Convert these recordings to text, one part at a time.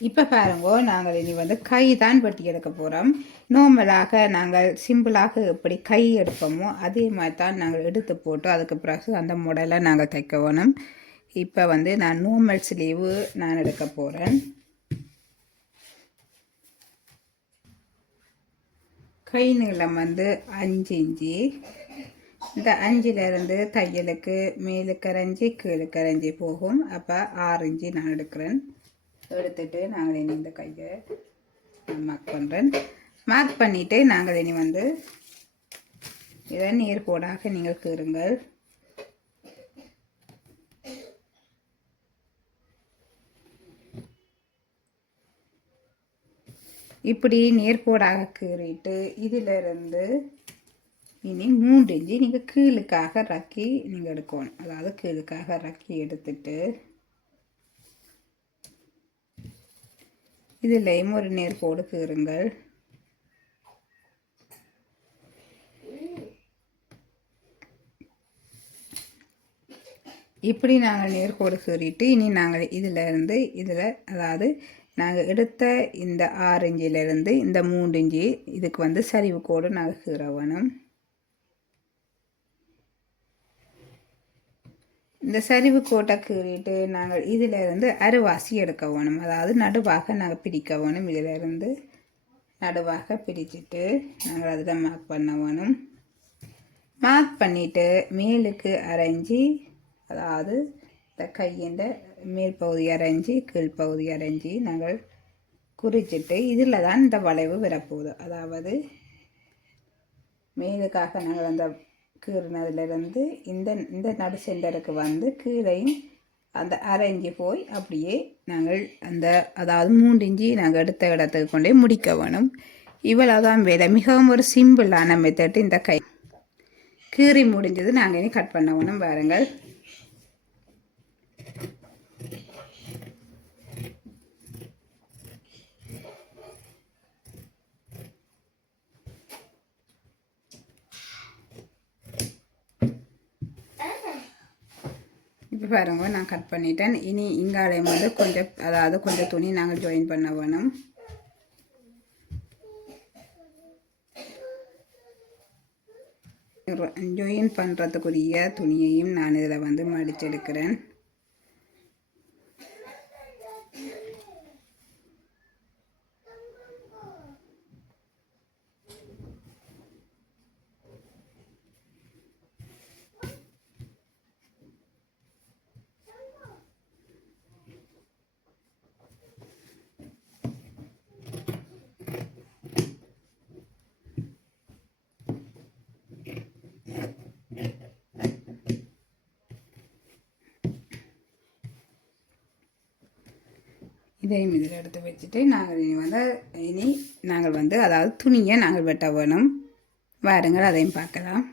இப்போ பாருங்கோ நாங்கள் இனி வந்து கை தான் வெட்டி எடுக்க போகிறோம் நார்மலாக நாங்கள் சிம்பிளாக எப்படி கை எடுப்போமோ அதே மாதிரி தான் நாங்கள் எடுத்து போட்டு அதுக்கு பிறகு அந்த முடலை நாங்கள் தைக்க வேணும் இப்போ வந்து நான் நார்மல் ஸ்லீவு நான் எடுக்க போகிறேன் கை நீளம் வந்து அஞ்சு இஞ்சி இந்த அஞ்சிலிருந்து தையலுக்கு மேலுக்கரைஞ்சி கீழுக்கரைஞ்சி போகும். அப்போ ஆறு இஞ்சி நான் எடுக்கிறேன். எடுத்துட்டு நாங்கள் இனி இந்த கையை மார்க் பண்ணுறேன் மார்க் பண்ணிவிட்டு நாங்கள் இனி வந்து இதை நீர் போடாக நீங்கள் கீறுங்கள். இப்படி நேர்கோடாக கீறிட்டு இதிலிருந்து இனி மூன்று இஞ்சி நீங்கள் கீழுக்காக ரக்கி நீங்கள் எடுக்கணும். அதாவது கீழுக்காக ரக்கி எடுத்துட்டு இதுலேயும் ஒரு நேர்கோடு கீறுங்கள். இப்படி நாங்கள் நேர்கோடு கீறிட்டு இனி நாங்கள் இதில் இருந்து இதில் அதாவது நாங்கள் எடுத்த இந்த ஆறு இஞ்சிலிருந்து இந்த மூன்று இஞ்சி இதுக்கு வந்து சரிவு கோடு நாங்கள் கீற வேணும் இந்த சரிவு கோட்டை கீறிட்டு நாங்கள் இதில் இருந்து அருவாசி எடுக்க வேணும். அதாவது நடுவாக நாங்கள் பிரிக்க வேணும். இதில் இருந்து நடுவாக பிரிச்சுட்டு நாங்கள் அதில் மார்க் பண்ண வேணும். மார்க் பண்ணிவிட்டு மேலுக்கு அரைஞ்சி அதாவது இந்த கையின் மேல் பகுதி அரைஞ்சி கீழ்ப்பகுதி அரைஞ்சி நாங்கள் குறிச்சிட்டு இதில் தான் இந்த வளைவு வரப்போகுது. அதாவது மேலுக்காக நாங்கள் அந்த கீறினதுலேருந்து இந்த இந்த நடு சென்டருக்கு வந்து கீழையும் அந்த அரைஞ்சி போய் அப்படியே நாங்கள் அந்த அதாவது மூன்று இஞ்சி நாங்கள் எடுத்த இடத்துக்கு கொண்டே முடிக்க வேணும். இவ்வளோதான் வேலை. மிகவும் ஒரு சிம்பிளான மெத்தட் இந்த கை. கீறி முடிஞ்சது நாங்கள் இனி கட் பண்ண வேணும் பாருங்கள். இப்போ பாருங்க நான் கட் பண்ணிட்டேன். இனி இங்காலையும் வந்து கொஞ்சம் அதாவது கொஞ்சம் துணி நாங்கள் ஜாயின் பண்ண வேணும். ஜாயின் பண்ணுறதுக்குரிய துணியையும் நான் இதில் வந்து மடிச்செடுக்கிறேன் இதையும் இதில் எடுத்து வச்சுட்டு நாங்கள் இனி வந்து இனி நாங்கள் வந்து அதாவது துணியை நாங்கள் வெட்ட வேணும். வாருங்கள் அதையும் பார்க்கலாம்.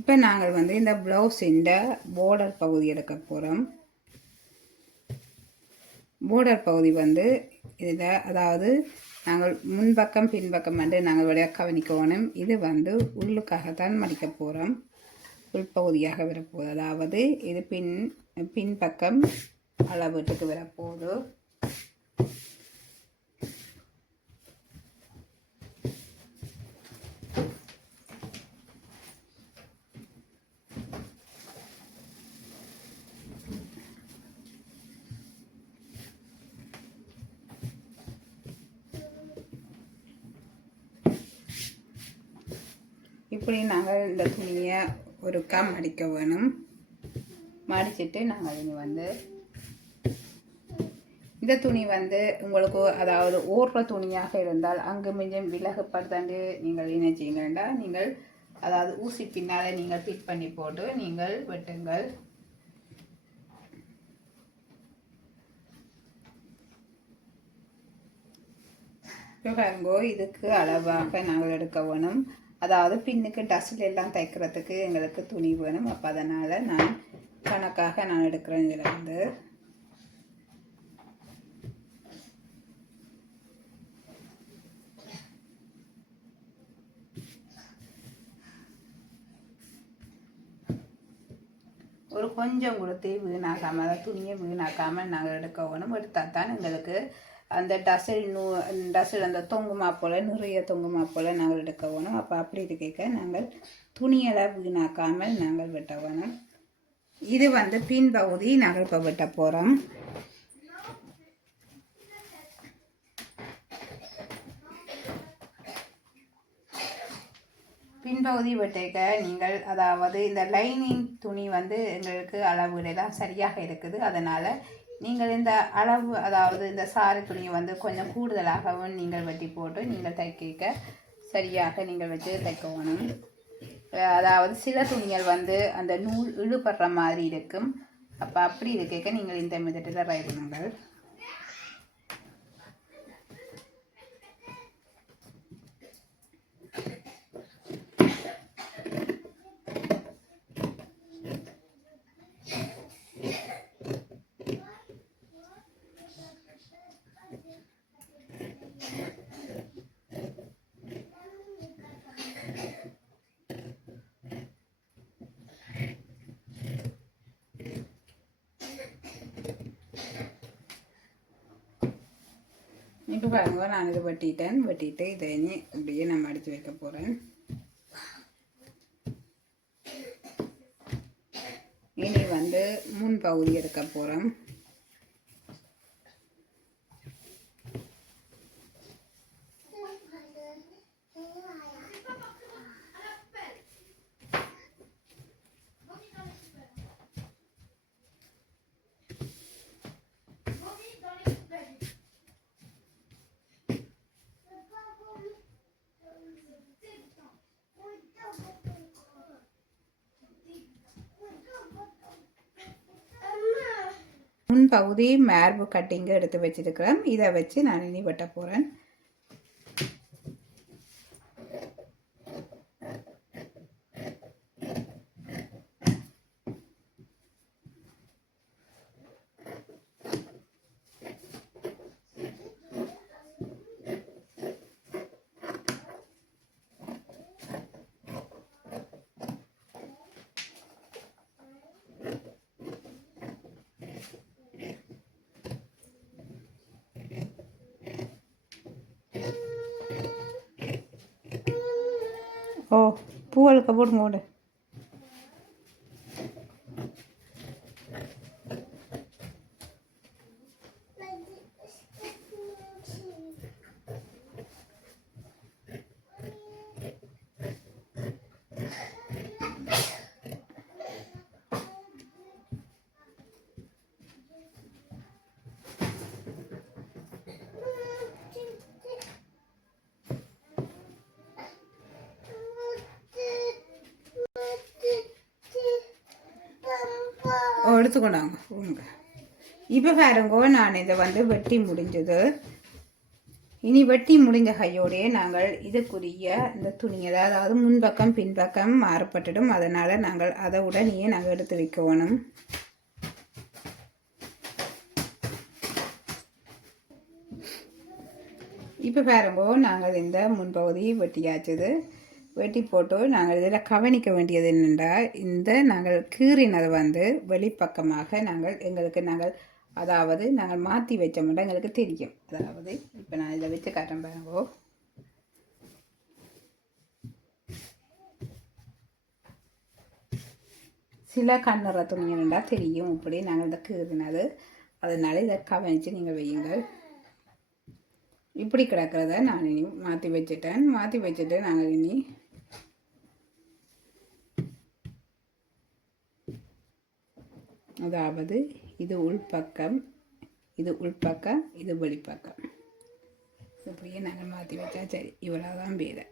இப்போ நாங்கள் வந்து இந்த ப்ளவுஸின் போர்டர் பகுதி எடுக்க போகிறோம். போர்டர் பகுதி வந்து இதில் அதாவது நாங்கள் முன்பக்கம் பின்பக்கம் வந்து நாங்கள் வழியாக கவனிக்கணும் இது வந்து உள்ளுக்காகத்தான் மடிக்க போகிறோம் உள்பகுதியாக வரப்போகுது. அதாவது இது பின் பின்பக்கம் அளவீட்டுக்கு வரப்போகுது. இப்படி நாங்கள் இந்த துணியை ஒருக்கா மடிக்க வேணும். மடிச்சிட்டு நாங்கள் இங்கே வந்து இந்த துணி வந்து உங்களுக்கு அதாவது ஓடுற துணியாக இருந்தால் அங்கு மிஞ்சும் விலகுப்படுத்தாண்டு நீங்கள் என்ன செய்யுங்கண்டா நீங்கள் அதாவது ஊசி பின்னால் நீங்கள் ஃபிட் பண்ணி போட்டு நீங்கள் வெட்டுங்கள். பாருங்கோ இதுக்கு அளவாக நாங்கள் எடுக்க வேணும். அதாவது பின்னுக்கு டஸ்டில் எல்லாம் தைக்கிறதுக்கு எங்களுக்கு துணி வேணும். அப்போ அதனால் நான் கணக்காக நான் எடுக்கிறேன் இதில் வந்து ஒரு கொஞ்சம் கூட வீணாக்காமல் துணியை வீணாக்காமல் நாங்கள் எடுக்க வேணும். எடுத்தால் தான் எங்களுக்கு அந்த டசல் நூ டசல் அந்த தொங்குமா போல் நிறைய தொங்குமா போல் நாங்கள் எடுக்க வேணும் அப்போ அப்படி இருக்க நாங்கள் துணியெல்லாம் வீணாக்காமல் நாங்கள் வெட்ட வேணும் இது வந்து பின்பகுதி நாங்கள் இப்போ வெட்ட போகிறோம் பின்பகுதி வெட்டைக்க நீங்கள் அதாவது இந்த லைனிங் துணி வந்து எங்களுக்கு அளவுலாம் சரியாக இருக்குது. அதனால் நீங்கள் இந்த அளவு அதாவது இந்த சாரி துணியை வந்து கொஞ்சம் கூடுதலாகவும் நீங்கள் வெட்டி போட்டு நீங்கள் தைக்க சரியாக நீங்கள் வச்சு தைக்கணும். அதாவது சில துணிகள் வந்து அந்த நூல் இழுபடுற மாதிரி இருக்கும். அப்போ அப்படி இருக்க நீங்கள் இந்த மெத்தடில் ட்ரை பண்ணுங்கள். இப்போ பாருங்க நான் இதை வெட்டிட்டேன். வெட்டிட்டு இதை இனி அப்படியே நம்ம அடித்து வைக்க போகிறேன் இனி வந்து முன் பகுதி எடுக்க போகிறோம் முன் பகுதி மேர்பு கட்டிங்கு எடுத்து வச்சிருக்கிறேன். இதை வச்சு நான் இனி வெட்ட போகிறேன் ஓ பூவலுக்க போடுங்க போடு எடுத்துக்கொண்டாங்க. உங்க இப்போ பாருங்கோ நான் இதை வந்து வெட்டி முடிஞ்சது. இனி வெட்டி முடிஞ்ச கையோடையே நாங்கள் இதுக்குரிய இந்த துணியை அதாவது முன்பக்கம் பின்பக்கம் மாறுபட்டுடும். அதனால் நாங்கள் அதை உடனேயே நாங்கள் எடுத்து வைக்கணும். இப்போ பாருங்கோ நாங்கள் இந்த முன்பகுதி வெட்டியாச்சுது வெட்டி போட்டு நாங்கள் இதில் கவனிக்க வேண்டியது என்னென்றால் இந்த நாங்கள் கீறினதை வந்து வெளிப்பக்கமாக நாங்கள் எங்களுக்கு நாங்கள் அதாவது நாங்கள் மாற்றி வச்சோம்னா எங்களுக்கு தெரியும். அதாவது இப்போ நான் இதில் வச்சு காட்டுறேன் பாருங்கோ. சில கண்ணுற துணியண்டா தெரியும் இப்படி நாங்கள் இந்த கீறினது. அதனால் இதை கவனித்து நீங்கள் வையுங்கள். இப்படி கிடக்கிறத நான் இனி மாற்றி வச்சுட்டேன். மாற்றி வச்சுட்டு நாங்கள் இனி அதாவது இது உள்பக்கம் இது உள்பக்கம் இது வெளிப்பக்கம். இப்படியே நாங்கள் மாற்றி வச்சா சரி. இவ்வளோதான் பேரை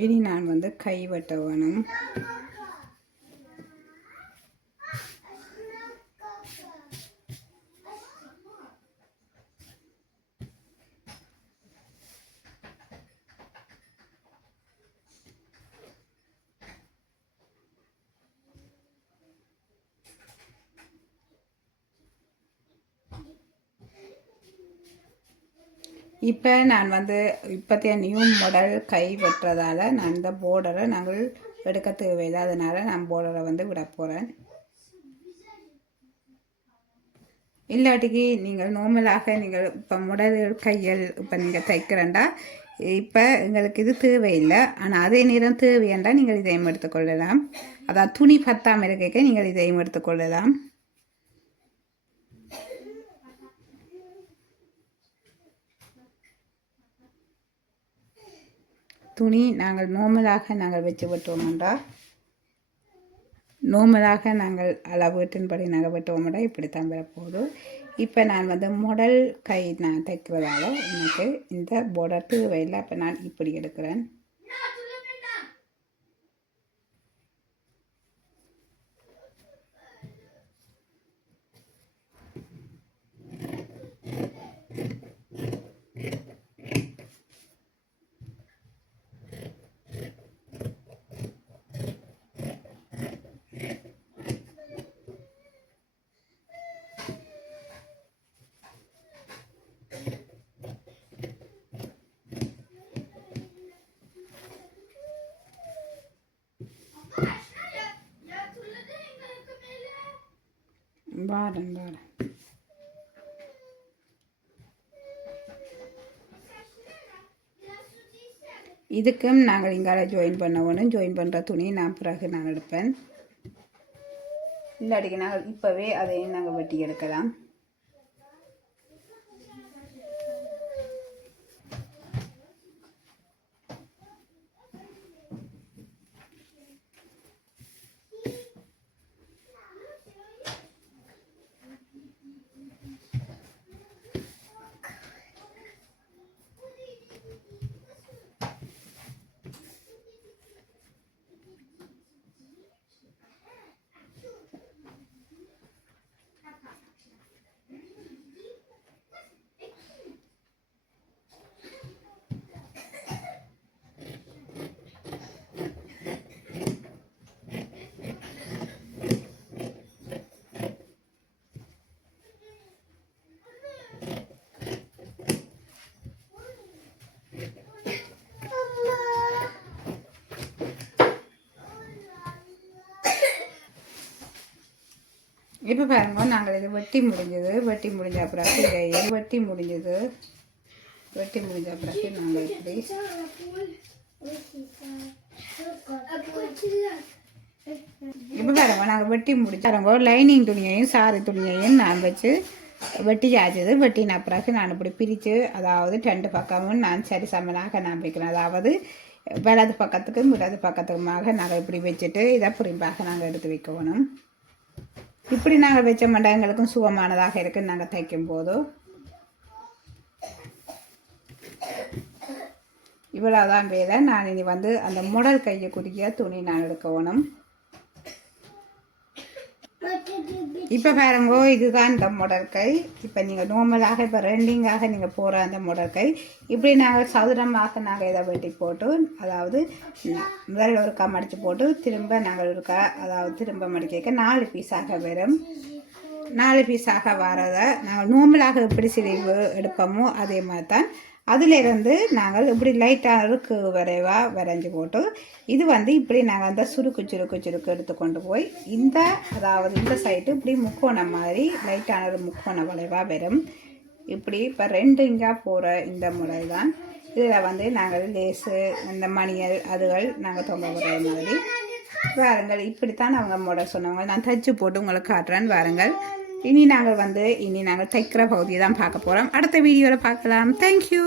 இனி நான் வந்து கைவட்ட கைவட்டவனும் இப்போ நான் வந்து இப்போத்தைய நியூ மாடல் கை வெட்டுறதால நான் இந்த போர்டரை நாங்கள் எடுக்க தேவையில்லை. அதனால் நான் போர்டரை வந்து விட போகிறேன் இல்லாட்டிக்கு நீங்கள் நார்மலாக நீங்கள் இப்போ முடல் கையல் இப்போ நீங்கள் தைக்கிறண்டா இப்போ எங்களுக்கு இது தேவையில்லை. ஆனால் அதே நேரம் தேவையாண்டா நீங்கள் இதையும் எடுத்துக்கொள்ளலாம் அதாவது துணி பத்தாமல் இருக்க நீங்கள் இதையும் எடுத்துக்கொள்ளலாம் துணி நாங்கள் நோமலாக நாங்கள் வச்சு விட்டோம் என்றால் நோமலாக நாங்கள் அளவீட்டின்படி நாங்கள் விட்டோம் என்றால் இப்படித்தான் வரப்போகுது. இப்போ நான் வந்து முடல் கை நான் தைக்கிறதால எனக்கு இந்த border தேவையில்லை. அப்போ நான் இப்படி எடுக்கிறேன். பாரன் பாரன் இதுக்கும் நாங்கள் இங்கால ஜாயின் பண்ண ஒன்று ஜாயின் பண்ணுற துணி நான் பிறகு நான் எடுப்பேன். இல்லாட்டிக்கு நாங்கள் இப்போவே அதையும் நாங்கள் வெட்டி எடுக்கலாம். இப்போ பாருங்க நாங்கள் இது வெட்டி முடிஞ்சது வெட்டி முடிஞ்ச பிறகு இதை வெட்டி முடிஞ்சது. வெட்டி முடிஞ்ச பிறகு நாங்கள் இப்படி இப்போ பாருங்க நாங்கள் வெட்டி முடிச்சாருங்க லைனிங் துணியையும் சாரி துணியையும் நான் வச்சு வெட்டி சாய்ச்சது வெட்டின பிறகு நான் இப்படி பிரித்து அதாவது ரெண்டு பக்கமும் நான் சரி சமனாக நான் வைக்கிறேன் அதாவது வலது பக்கத்துக்கும் இடது பக்கத்துக்குமாக நாங்கள் இப்படி வச்சுட்டு இதை புரிம்பாக நாங்கள் எடுத்து வைக்கணும். இப்படி நாங்கள் வச்ச மாட்டோம். எங்களுக்கும் சுகமானதாக இருக்குது நாங்கள் தைக்கும் போது இவ்வளோதான் வேலை. நான் இனி வந்து அந்த முடல் கையை குறுகிய துணி நான் எடுக்கணும். இப்போ பாருங்கோ இதுதான் இந்த முடற்கை இப்போ நீங்கள் நார்மலாக இப்போ ரெண்டிங்காக நீங்கள் போகிற அந்த முடற்கை இப்படி நாங்கள் சதுரமாக நாங்கள் இதை வெட்டி போட்டு அதாவது முதல் ஒருக்கா மடித்து போட்டு திரும்ப நாங்கள் ஒருக்கா அதாவது திரும்ப மடிக்க நாலு பீஸாக வரும். நாலு பீஸாக வரதை நாங்கள் நார்மலாக எப்படி சிலைவு எடுப்போமோ அதே மாதிரி தான் அதிலிருந்து நாங்கள் இப்படி லைட்டாக இருக்கு வரைவா வரைஞ்சி போட்டு இது வந்து இப்படி நாங்கள் அந்த சுருக்கு சுருக்கு சுருக்கு எடுத்து கொண்டு போய் இந்த அதாவது இந்த சைடு இப்படி முக்கோணம் மாதிரி லைட்டானது முக்கோண வளைவாக வரும். இப்படி இப்போ ரெண்டு போகிற இந்த முறை தான் இதில் வந்து நாங்கள் லேஸு இந்த மணியல் அதுகள் நாங்கள் தொங்க விடுற மாதிரி. வாருங்கள் இப்படித்தான் அவங்க முறை சொன்னவங்க நான் தச்சு போட்டு உங்களுக்கு காட்டுறேன். வாருங்கள். இனி நாங்கள் வந்து இனி நாங்கள் தைக்கிற பகுதியை தான் பார்க்க போகிறோம் அடுத்த வீடியோவில் பார்க்கலாம். தேங்க்யூ